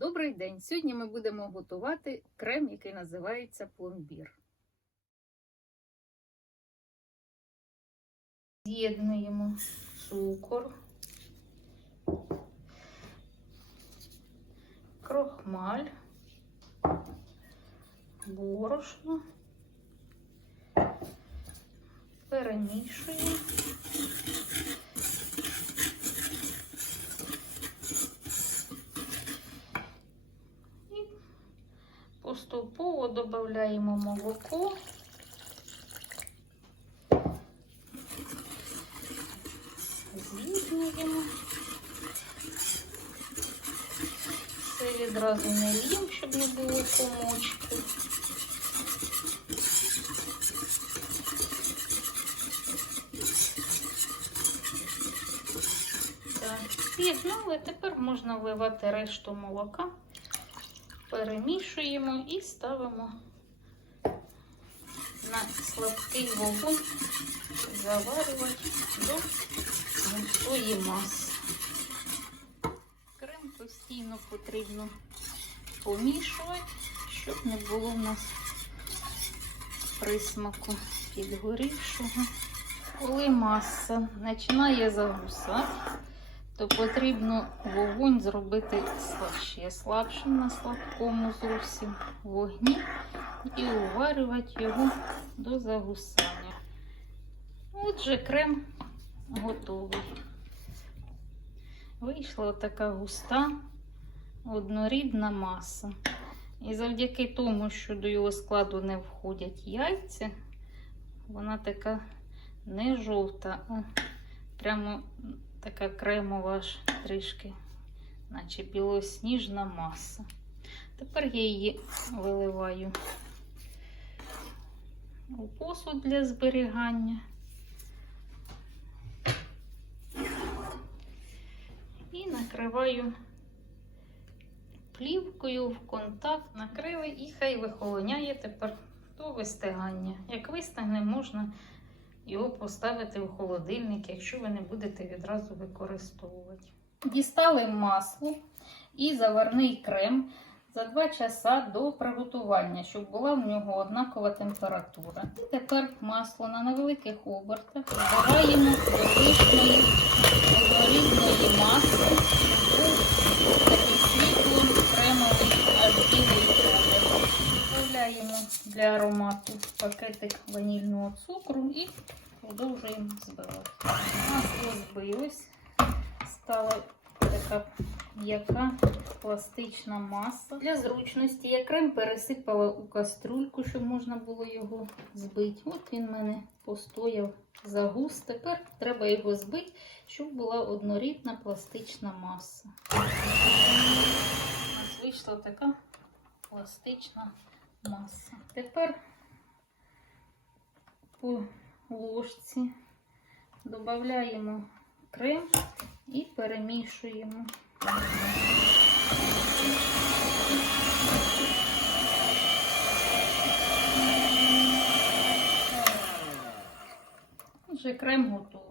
Добрий день! Сьогодні ми будемо готувати крем, який називається пломбір. З'єднуємо цукор, крохмаль, борошно, перемішуємо. Поступово додаємо молоко. З'єднуємо. Це відразу не лім, щоб не було комочків. Так, з'єднали, тепер можна вливати решту молока перемішуємо і ставимо на слабкий вогонь заварювати до густої маси. Крем постійно потрібно помішувати, щоб не було в нас присмаку підгорівшого. Коли маса починає загусати, то потрібно вогонь зробити ще слабшим на слабкому зовсім вогні і уварювати його до загусання. Отже, крем готовий. Вийшла така густа, однорідна маса. І завдяки тому, що до його складу не входять яйця, вона така не жовта, а прямо така кремова аж трішки, наче білосніжна маса. Тепер я її виливаю у посуд для зберігання. І накриваю плівкою в контакт, накрили і хай вихолоняє тепер до вистигання. Як вистигне, можна його поставити в холодильник, якщо ви не будете відразу використовувати. Дістали масло і заварний крем за 2 часа до приготування, щоб була в нього однакова температура. І тепер масло на невеликих обертах вбираємо до для аромату пакетик ванільного цукру і продовжуємо збивати. Масло збилось, стала така м'яка пластична маса. Для зручності я крем пересипала у каструльку, щоб можна було його збити. От він в мене постояв загус. Тепер треба його збити, щоб була однорідна пластична маса. У нас вийшла така пластична маса. Тепер по ложці додаємо крем і перемішуємо. Вже крем готовий.